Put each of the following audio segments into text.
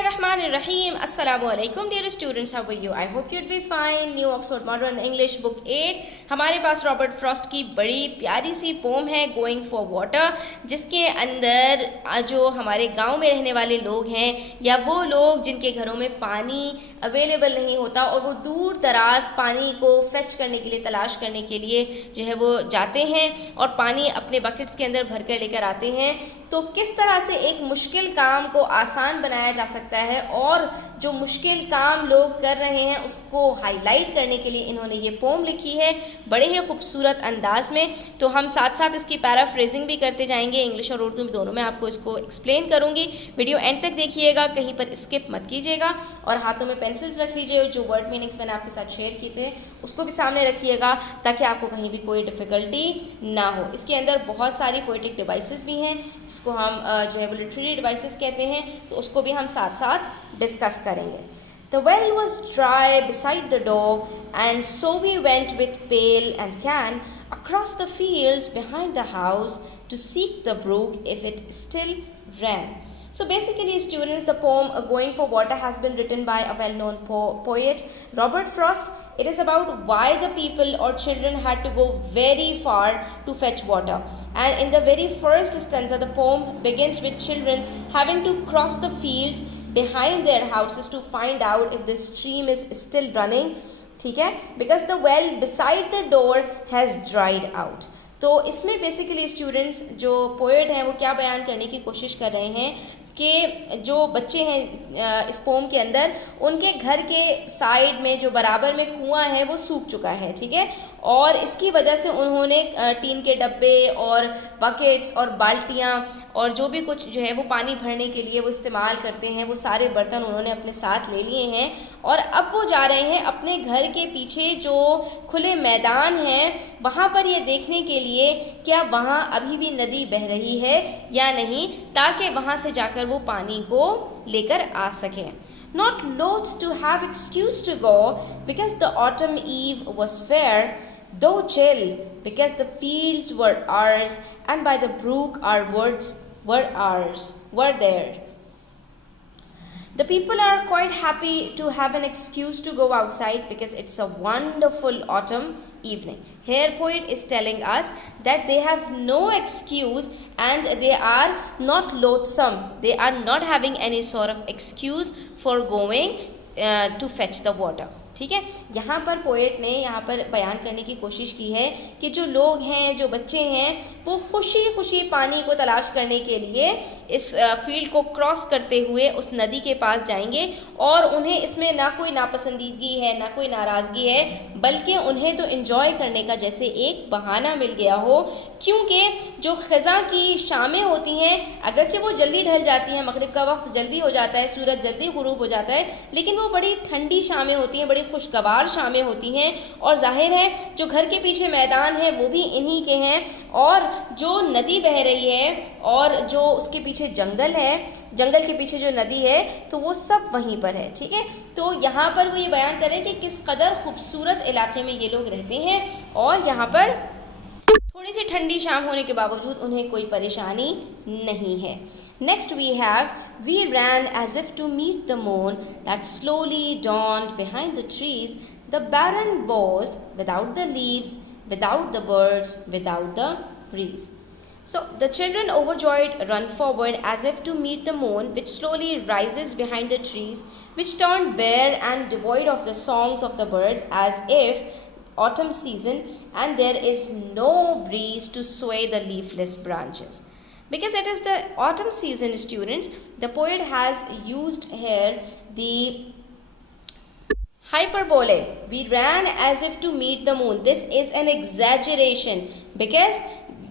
Bismillahirrahmanirrahim. Assalamu alaikum dear students, how are you? I hope you'd be fine. New Oxford Modern English Book 8 हमारे पास Robert Frost की बड़ी प्यारी सी pome है going for water, जिसके अंदर जो हमारे गांव में रहने वाले लोग हैं या वो लोग जिनके घरों में पानी अवेलेबल नहीं होता और वो दूर दराज पानी को फेच करने के लिए, तलाश करने के लिए जो है वो जाते हैं और पानी अपने बकेट्स के अंदर भर कर लेकर आते हैं। तो किस तरह से एक मुश्किल काम को आसान बनाया जा सकता है और जो मुश्किल काम लोग कर रहे हैं उसको हाईलाइट करने के लिए इन्होंने ये पोम लिखी है बड़े ही खूबसूरत अंदाज में। तो हम साथ साथ इसकी पैराफ्रेजिंग भी करते जाएंगे, इंग्लिश और उर्दू में दोनों में आपको इसको एक्सप्लेन करूँगी। वीडियो एंड तक देखिएगा, कहीं पर स्किप मत कीजिएगा और हाथों में पेंसिल्स रख लीजिए। जो वर्ड मीनिंग्स मैंने आपके साथ शेयर किए थे उसको भी सामने रखिएगा ताकि आपको कहीं भी कोई डिफ़िकल्टी ना हो। इसके अंदर बहुत सारी पोएटिक डिवाइसेस भी हैं जिसको हम जो है वो लिटरेरी डिवाइसेस कहते हैं, तो उसको भी हम साथ साथ डिस्कस करेंगे। The well was dry beside the door, and so we went with pail and can across the fields behind the house to seek the brook if it still ran. So basically, students, the poem Going for Water has been written by a well-known poet, Robert Frost. It is about why the people or children had to go very far to fetch water. And in the very first stanza, the poem begins with children having to cross the fields behind their houses to find out if the stream is still running. ठीक है, because the well beside the door has dried out. तो इसमें basically students जो poet हैं वो क्या बयान करने की कोशिश कर रहे हैं कि जो बच्चे हैं इस पोम के अंदर, उनके घर के साइड में जो बराबर में कुआं है वो सूख चुका है, ठीक है, और इसकी वजह से उन्होंने टीन के डब्बे और बकेट्स और बाल्टियाँ और जो भी कुछ जो है वो पानी भरने के लिए वो इस्तेमाल करते हैं वो सारे बर्तन उन्होंने अपने साथ ले लिए हैं और अब वो जा रहे हैं अपने घर के पीछे जो खुले मैदान हैं वहाँ पर ये देखने के लिए क्या वहाँ अभी भी नदी बह रही है या नहीं, ताकि वहाँ से जाकर वो पानी को लेकर आ सकें। Not loath to have excuse to go because the autumn eve was fair, though chill because the fields were ours and by the brook our words were there. The people are quite happy to have an excuse to go outside because it's a wonderful autumn evening. Here poet is telling us that they have no excuse and they are not loathsome. They are not having any sort of excuse for going to fetch the water. ठीक है, यहाँ पर poet ने यहाँ पर बयान करने की कोशिश की है कि जो लोग हैं, जो बच्चे हैं, वो खुशी खुशी पानी को तलाश करने के लिए इस फील्ड को क्रॉस करते हुए उस नदी के पास जाएंगे और उन्हें इसमें ना कोई नापसंदीदगी है ना कोई नाराज़गी है, बल्कि उन्हें तो इन्जॉय करने का जैसे एक बहाना मिल गया हो, क्योंकि जो ख़ज़ा की शामें होती हैं अगरचे वो जल्दी ढल जाती हैं, मगरिब का वक्त जल्दी हो जाता है, सूरज जल्दी गुरूब हो जाता है, लेकिन वो बड़ी ठंडी शामें होती हैं, बड़ी खुशगवार शामें होती हैं और जाहिर है जो घर के पीछे मैदान है वो भी इन्हीं के हैं और जो नदी बह रही है और जो उसके पीछे जंगल है, जंगल के पीछे जो नदी है तो वो सब वहीं पर है। ठीक है, तो यहाँ पर वो ये बयान करें कि किस कदर खूबसूरत इलाके में ये लोग रहते हैं और यहाँ पर थोड़ी सी ठंडी शाम होने के बावजूद उन्हें कोई परेशानी नहीं है। Next we have, we ran as if to meet the moon that slowly dawned behind the trees, the barren boughs, without the leaves, without the birds, without the breeze. So the children overjoyed run forward as if to meet the moon which slowly rises behind the trees, which turned bare and devoid of the songs of the birds as if autumn season and there is no breeze to sway the leafless branches. Because it is the autumn season, students, the poet has used here the hyperbole. We ran as if to meet the moon. This is an exaggeration because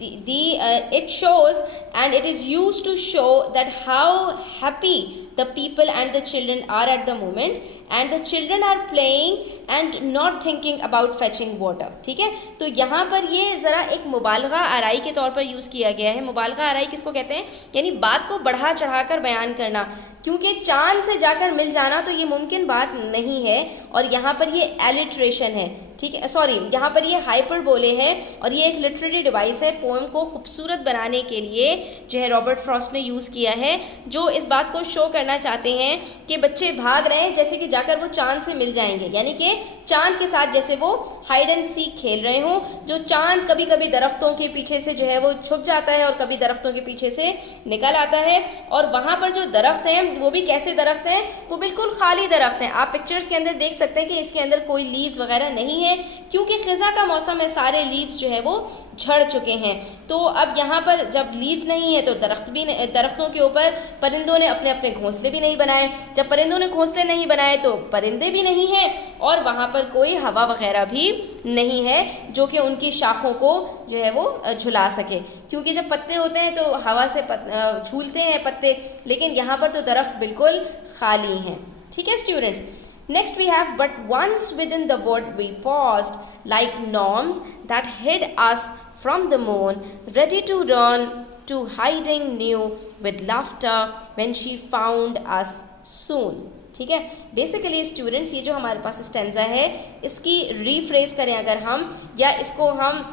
it shows and it is used to show that how happy the people and the children are at the moment, and the children are playing and not thinking about fetching water. ठीक है, तो यहाँ पर ये ज़रा एक मुबालगा आराई के तौर पर यूज़ किया गया है। मुबालगा आराई किसको कहते हैं? यानी बात को बढ़ा चढ़ाकर बयान करना, क्योंकि चांद से जाकर मिल जाना तो ये मुमकिन बात नहीं है और यहाँ पर ये एलिट्रेशन है। ठीक है, सॉरी, यहाँ पर ये हाइपरबोले है और ये एक लिटरेरी डिवाइस है पोएम को खूबसूरत बनाने के लिए जो है रॉबर्ट फ्रॉस्ट ने यूज़ किया है, जो इस बात को शो करना करना चाहते हैं कि बच्चे भाग रहे हैं जैसे कि जाकर वो चांद से मिल जाएंगे, यानी कि चांद के साथ जैसे वो हाइड एंड सीक खेल रहे हों। जो चांद कभी कभी दरख्तों के पीछे से जो है वो छुप जाता है और कभी दरख्तों के पीछे से निकल आता है, और वहाँ पर जो दरख्त हैं वो भी कैसे दरख्त हैं, वो बिल्कुल खाली दरख्त हैं। आप पिक्चर्स के अंदर देख सकते हैं कि इसके अंदर कोई लीव्स वगैरह नहीं है, क्योंकि खिज़ा का मौसम है, सारे लीव्स जो है वो झड़ चुके हैं। तो अब यहाँ पर जब लीव्स नहीं है तो दरख्तों के ऊपर परिंदों ने अपने अपने घोंसले भी नहीं बनाए। जब परिंदों ने घोंसले नहीं बनाए तो परिंदे भी नहीं हैं, और वहाँ पर कोई हवा वगैरह भी नहीं है जो कि उनकी शाखों को जो है वो झुला सके, क्योंकि जब पत्ते होते हैं तो हवा से झूलते हैं पत्ते, लेकिन यहाँ पर तो दरख्त बिल्कुल खाली हैं। ठीक है students, next we have, but once within the wood we paused like gnomes that hid us from the moon, ready to run to hiding new with laughter when she found us soon. ठीक है, basically students ये जो हमारे पास stanza है इसकी rephrase करें अगर हम, या इसको हम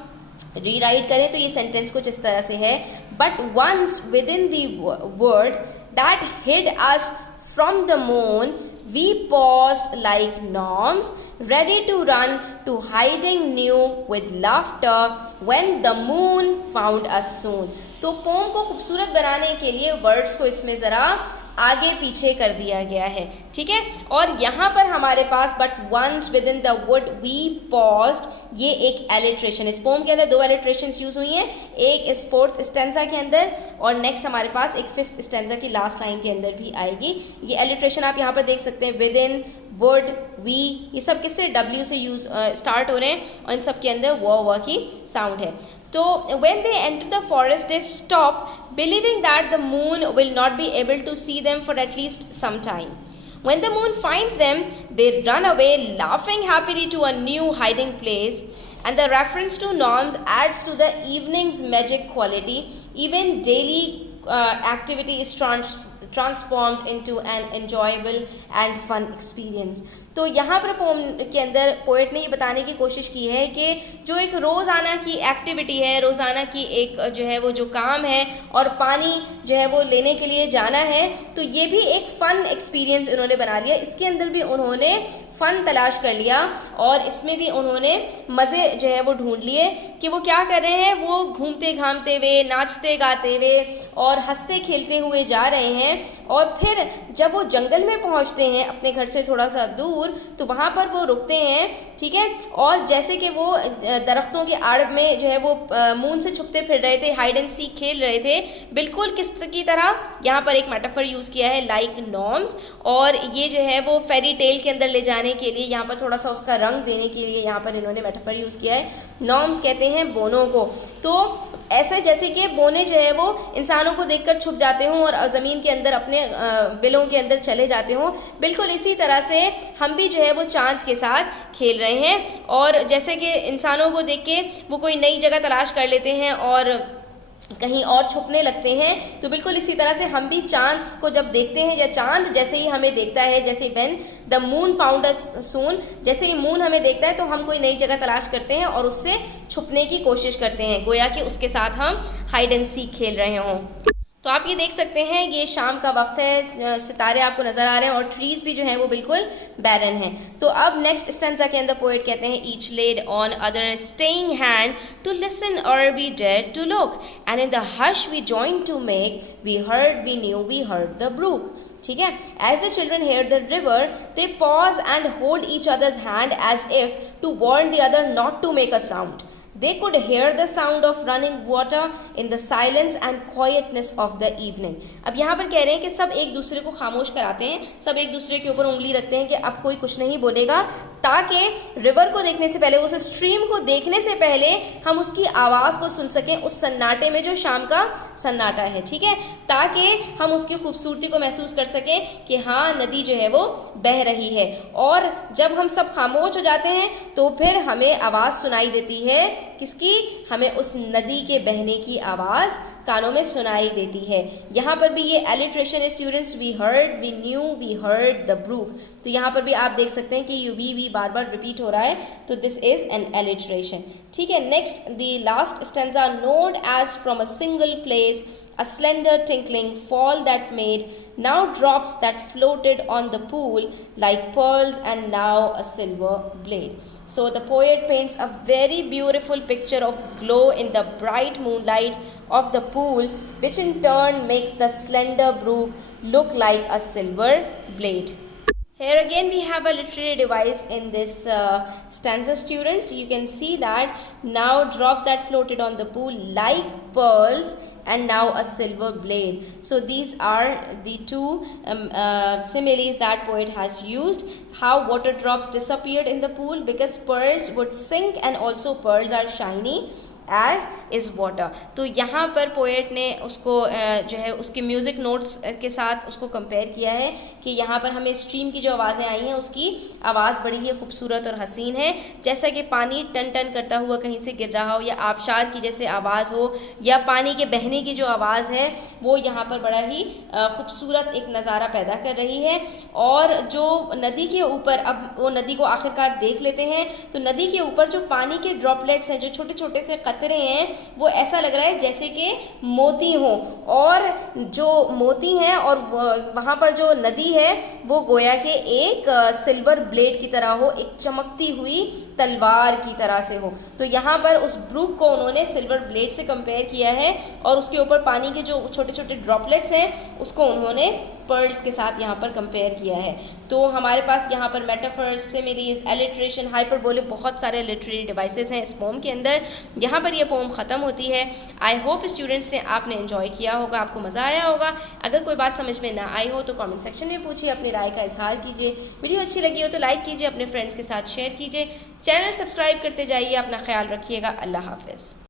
रीराइट करें तो ये सेंटेंस कुछ इस तरह से है, but once within the word that hid us from the moon we paused like gnomes, ready to run to hiding new with laughter when the moon found us soon. तो pome को खूबसूरत बनाने के लिए words को इसमें ज़रा आगे पीछे कर दिया गया है। ठीक है, और यहाँ पर हमारे पास but once within the wood we paused, ये एक एलिट्रेशन, इस पोम के अंदर 2 एलिट्रेशंस यूज़ हुई हैं, एक इस 4th स्टेंजा के अंदर और नेक्स्ट हमारे पास एक 5th स्टेंजा की लास्ट लाइन के अंदर भी आएगी। ये एलिट्रेशन आप यहाँ पर देख सकते हैं, विद इन, वुड, वी, ये सब किससे W से यूज स्टार्ट हो रहे हैं और इन सब के अंदर व की साउंड है। तो when they enter the forest they stop believing that the moon will not be able to see them for at least some time. When the moon finds them they run away laughing happily to a new hiding place, and the reference to gnomes adds to the evening's magic quality. Even daily activity is transformed into an enjoyable and fun experience. तो यहाँ पर pome के अंदर poet ने ये बताने की कोशिश की है कि जो एक रोज़ाना की एक्टिविटी है, रोज़ाना की एक जो है वो जो काम है और पानी जो है वो लेने के लिए जाना है, तो ये भी एक फ़न एक्सपीरियंस उन्होंने बना लिया। इसके अंदर भी उन्होंने फ़न तलाश कर लिया और इसमें भी उन्होंने मज़े जो है वो ढूंढ लिए कि वो क्या कर रहे हैं, वो घूमते घामते हुए, नाचते गाते हुए और हंसते खेलते हुए जा रहे हैं। और फिर जब वो जंगल में पहुँचते हैं अपने घर से थोड़ा सा दूर, तो वहाँ पर वो रुकते हैं। ठीक है, और जैसे कि वो दरख्तों के आड़ में जो है वो मून से छुपते फिर रहे थे, हाइड एंड सीक खेल रहे थे, बिल्कुल किस की तरह, यहाँ पर एक मेटाफर यूज़ किया है लाइक नॉर्म्स, और ये जो है वो फेरी टेल के अंदर ले जाने के लिए, यहाँ पर थोड़ा सा उसका रंग देने के लिए यहाँ पर इन्होंने मेटाफर यूज़ किया है। नॉर्म्स कहते हैं बोनों को। तो ऐसे जैसे कि बोने जो है वो इंसानों को देखकर छुप जाते हों और ज़मीन के अंदर अपने बिलों के अंदर चले जाते हों, बिल्कुल इसी तरह से हम भी जो है वो चांद के साथ खेल रहे हैं। और जैसे कि इंसानों को देख के वो कोई नई जगह तलाश कर लेते हैं और कहीं और छुपने लगते हैं, तो बिल्कुल इसी तरह से हम भी चांद को जब देखते हैं या चांद जैसे ही हमें देखता है, जैसे व्हेन द मून फाउंड अस सून, जैसे ही मून हमें देखता है तो हम कोई नई जगह तलाश करते हैं और उससे छुपने की कोशिश करते हैं, गोया कि उसके साथ हम हाइड एंड सीक खेल रहे हों। तो आप ये देख सकते हैं ये शाम का वक्त है, सितारे आपको नज़र आ रहे हैं और ट्रीज़ भी जो हैं वो बिल्कुल बैरन हैं। तो अब नेक्स्ट स्टेंजा के अंदर पोएट कहते हैं, each laid on other staying hand to listen ere we dare to look, and in the hush we join to make we heard we knew we heard the brook. ठीक है, as the children hear the river they pause and hold each others hand as if to warn the other not to make a sound. They could hear the sound of running water in the silence and quietness of the evening. अब यहाँ पर कह रहे हैं कि सब एक दूसरे को खामोश कराते हैं, सब एक दूसरे के ऊपर उंगली रखते हैं कि अब कोई कुछ नहीं बोलेगा, ताकि रिवर को देखने से पहले, उस स्ट्रीम को देखने से पहले हम उसकी आवाज़ को सुन सकें, उस सन्नाटे में जो शाम का सन्नाटा है। ठीक है, ताकि हम उसकी खूबसूरती को महसूस कर सकें कि हाँ नदी जो है वो बह रही है। और जब हम सब खामोश हो जाते हैं तो फिर हमें आवाज़ सुनाई देती है, किसकी? हमें उस नदी के बहने की आवाज़ कानों में सुनाई देती है। यहाँ पर भी ये एलिट्रेशन है students, we heard we knew we heard the brook. तो यहाँ पर भी आप देख सकते हैं कि यू वी बार बार रिपीट हो रहा है, तो दिस इज़ एन एलिट्रेशन। ठीक है, next the last stanza, nod as from a single place a slender tinkling fall that made now drops that floated on the pool like pearls and now a silver blade. So the poet paints a very beautiful picture of glow in the bright moonlight of the pool, which in turn makes the slender brook look like a silver blade. Here again we have a literary device in this stanza, students. You can see that now drops that floated on the pool like pearls and now a silver blade. So these are the two similes that poet has used. How water drops disappeared in the pool because pearls would sink and also pearls are shiny as is water. तो यहाँ पर poet ने उसको जो है उसके music notes के साथ उसको कंपेयर किया है कि यहाँ पर हमें स्ट्रीम की जो आवाज़ें आई हैं उसकी आवाज़ बड़ी ही खूबसूरत और हसीन है, जैसा कि पानी टन टन करता हुआ कहीं से गिर रहा हो या आबशार की जैसे आवाज़ हो या पानी के बहने की जो आवाज़ है वो यहाँ पर बड़ा ही खूबसूरत एक नज़ारा पैदा कर रही है। और जो नदी के ऊपर, अब वो नदी को आखिरकार देख लेते हैं, तो नदी के ऊपर जो पानी के ड्रॉपलेट्स हैं, जो छोटे छोटे से कतरे हैं, वो ऐसा लग रहा है जैसे कि मोती हों, और जो मोती हैं और वहाँ पर जो नदी है वो गोया के एक सिल्वर ब्लेड की तरह हो, एक चमकती हुई तलवार की तरह से हो। तो यहाँ पर उस ब्रूक को उन्होंने सिल्वर ब्लेड से कंपेयर किया है और उसके ऊपर पानी के जो छोटे छोटे ड्रॉपलेट्स हैं उसको उन्होंने पर्ल्स के साथ यहाँ पर कंपेयर किया है। तो हमारे पास यहाँ पर मेटाफर्स, सिमिलीज, एलिट्रेशन, हाइपरबोले, बहुत सारे लिटरेरी डिवाइसेस हैं इस पोम के अंदर। यहाँ पर ये पोम ख़त्म होती है। आई होप स्टूडेंट्स से आपने एंजॉय किया होगा, आपको मज़ा आया होगा। अगर कोई बात समझ में ना आई हो तो कमेंट सेक्शन में पूछिए, अपनी राय का इजहार कीजिए। वीडियो अच्छी लगी हो तो लाइक कीजिए, अपने फ्रेंड्स के साथ शेयर कीजिए, चैनल सब्सक्राइब करते जाइए। अपना ख्याल रखिएगा। अल्लाह हाफ़िज़।